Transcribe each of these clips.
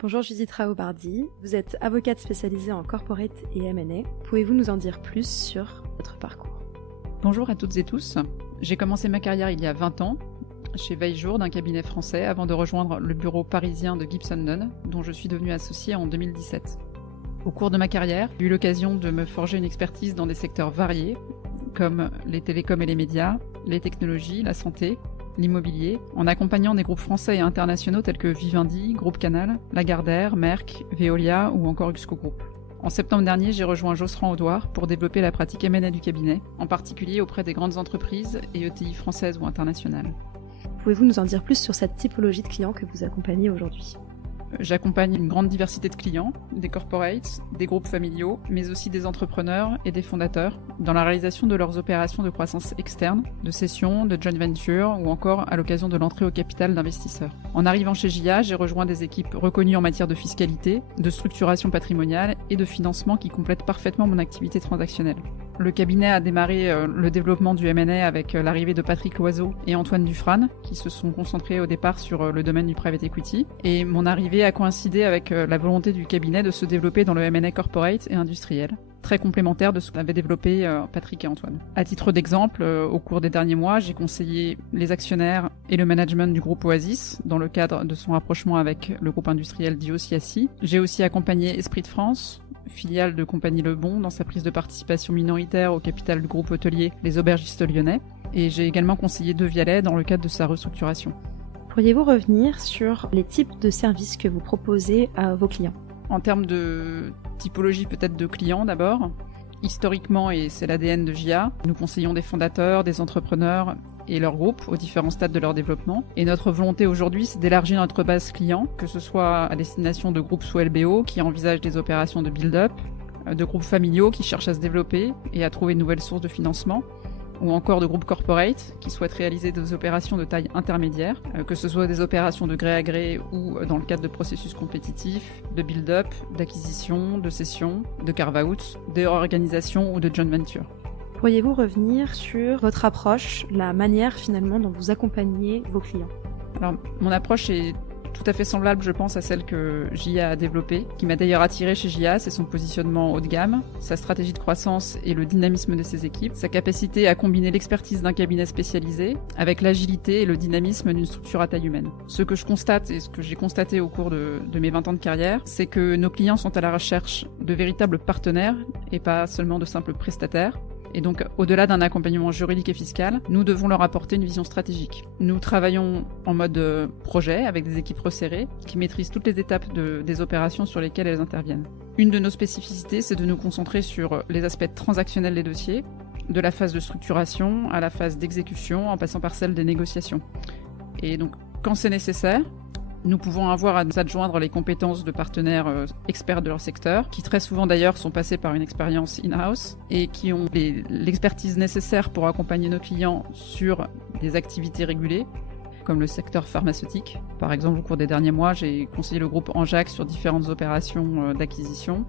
Bonjour Judith Rao-Bardy, vous êtes avocate spécialisée en corporate et M&A. Pouvez-vous nous en dire plus sur votre parcours ? Bonjour à toutes et tous. J'ai commencé ma carrière il y a 20 ans chez Veil-Jour d'un cabinet français avant de rejoindre le bureau parisien de Gibson Dunn, dont je suis devenue associée en 2017. Au cours de ma carrière, j'ai eu l'occasion de me forger une expertise dans des secteurs variés, comme les télécoms et les médias, les technologies, la santé, l'immobilier, en accompagnant des groupes français et internationaux tels que Vivendi, Groupe Canal, Lagardère, Merck, Veolia ou encore Uxco Group. En septembre dernier, j'ai rejoint Josserand Audouard pour développer la pratique M&A du cabinet, en particulier auprès des grandes entreprises et ETI françaises ou internationales. Pouvez-vous nous en dire plus sur cette typologie de clients que vous accompagnez aujourd'hui ? J'accompagne une grande diversité de clients, des corporates, des groupes familiaux, mais aussi des entrepreneurs et des fondateurs, dans la réalisation de leurs opérations de croissance externe, de cession, de joint venture ou encore à l'occasion de l'entrée au capital d'investisseurs. En arrivant chez JA, j'ai rejoint des équipes reconnues en matière de fiscalité, de structuration patrimoniale et de financement qui complètent parfaitement mon activité transactionnelle. Le cabinet a démarré le développement du M&A avec l'arrivée de Patrick Loiseau et Antoine Dufrane, qui se sont concentrés au départ sur le domaine du private equity. Et mon arrivée a coïncidé avec la volonté du cabinet de se développer dans le M&A corporate et industriel, très complémentaire de ce qu'avaient développé Patrick et Antoine. À titre d'exemple, au cours des derniers mois, j'ai conseillé les actionnaires et le management du groupe Oasis dans le cadre de son rapprochement avec le groupe industriel Dios-Siassi. J'ai aussi accompagné Esprit de France, filiale de Compagnie Lebon, dans sa prise de participation minoritaire au capital du groupe hôtelier Les Aubergistes Lyonnais. Et j'ai également conseillé De Vialet dans le cadre de sa restructuration. Pourriez-vous revenir sur les types de services que vous proposez à vos clients ? En termes de typologie peut-être de clients d'abord, historiquement, et c'est l'ADN de JA, nous conseillons des fondateurs, des entrepreneurs et leurs groupes aux différents stades de leur développement. Et notre volonté aujourd'hui, c'est d'élargir notre base client, que ce soit à destination de groupes sous LBO qui envisagent des opérations de build-up, de groupes familiaux qui cherchent à se développer et à trouver de nouvelles sources de financement, ou encore de groupes corporate qui souhaitent réaliser des opérations de taille intermédiaire, que ce soit des opérations de gré à gré ou dans le cadre de processus compétitifs, de build-up, d'acquisition, de cession, de carve-out, de réorganisation ou de joint venture. Pourriez-vous revenir sur votre approche, la manière finalement dont vous accompagnez vos clients ? Alors, mon approche est tout à fait semblable, je pense, à celle que JA a développée, qui m'a d'ailleurs attiré chez JA, c'est son positionnement haut de gamme, sa stratégie de croissance et le dynamisme de ses équipes, sa capacité à combiner l'expertise d'un cabinet spécialisé avec l'agilité et le dynamisme d'une structure à taille humaine. Ce que je constate et ce que j'ai constaté au cours de mes 20 ans de carrière, c'est que nos clients sont à la recherche de véritables partenaires et pas seulement de simples prestataires. Et donc, au-delà d'un accompagnement juridique et fiscal, nous devons leur apporter une vision stratégique. Nous travaillons en mode projet avec des équipes resserrées qui maîtrisent toutes les étapes des opérations sur lesquelles elles interviennent. Une de nos spécificités, c'est de nous concentrer sur les aspects transactionnels des dossiers, de la phase de structuration à la phase d'exécution en passant par celle des négociations. Et donc, quand c'est nécessaire, nous pouvons avoir à nous adjoindre les compétences de partenaires experts de leur secteur, qui très souvent d'ailleurs sont passés par une expérience in-house et qui ont l'expertise nécessaire pour accompagner nos clients sur des activités régulées, comme le secteur pharmaceutique. Par exemple, au cours des derniers mois, j'ai conseillé le groupe Anjac sur différentes opérations d'acquisition.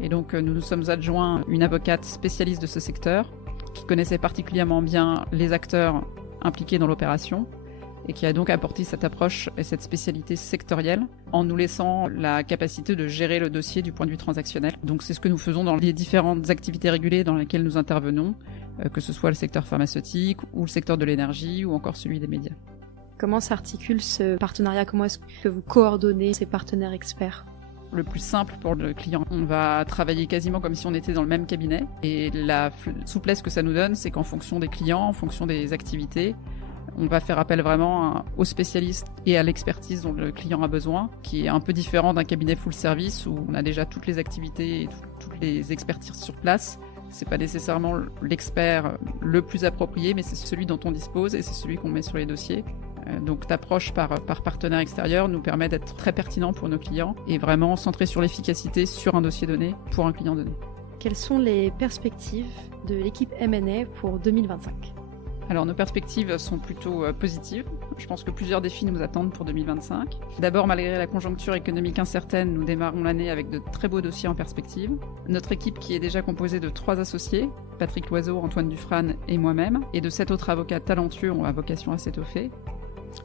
Et donc, nous nous sommes adjoints une avocate spécialiste de ce secteur, qui connaissait particulièrement bien les acteurs impliqués dans l'opération, et qui a donc apporté cette approche et cette spécialité sectorielle en nous laissant la capacité de gérer le dossier du point de vue transactionnel. Donc c'est ce que nous faisons dans les différentes activités régulées dans lesquelles nous intervenons, que ce soit le secteur pharmaceutique ou le secteur de l'énergie ou encore celui des médias. Comment s'articule ce partenariat ? Comment est-ce que vous coordonnez ces partenaires experts ? Le plus simple pour le client, on va travailler quasiment comme si on était dans le même cabinet. Et la souplesse que ça nous donne, c'est qu'en fonction des clients, en fonction des activités, on va faire appel vraiment aux spécialistes et à l'expertise dont le client a besoin, qui est un peu différent d'un cabinet full service où on a déjà toutes les activités et toutes les expertises sur place. C'est pas nécessairement l'expert le plus approprié, mais c'est celui dont on dispose et c'est celui qu'on met sur les dossiers. Donc l'approche par partenaire extérieur nous permet d'être très pertinent pour nos clients et vraiment centré sur l'efficacité sur un dossier donné pour un client donné. Quelles sont les perspectives de l'équipe M&A pour 2025 ? Alors nos perspectives sont plutôt positives. Je pense que plusieurs défis nous attendent pour 2025. D'abord, malgré la conjoncture économique incertaine, nous démarrons l'année avec de très beaux dossiers en perspective. Notre équipe, qui est déjà composée de 3 associés, Patrick Loiseau, Antoine Dufrane et moi-même, et de 7 autres avocats talentueux, a vocation à s'étoffer.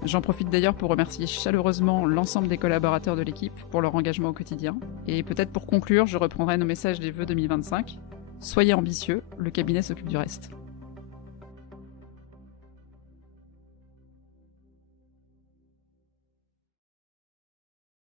J'en profite d'ailleurs pour remercier chaleureusement l'ensemble des collaborateurs de l'équipe pour leur engagement au quotidien. Et peut-être pour conclure, je reprendrai nos messages des vœux 2025. Soyez ambitieux, le cabinet s'occupe du reste.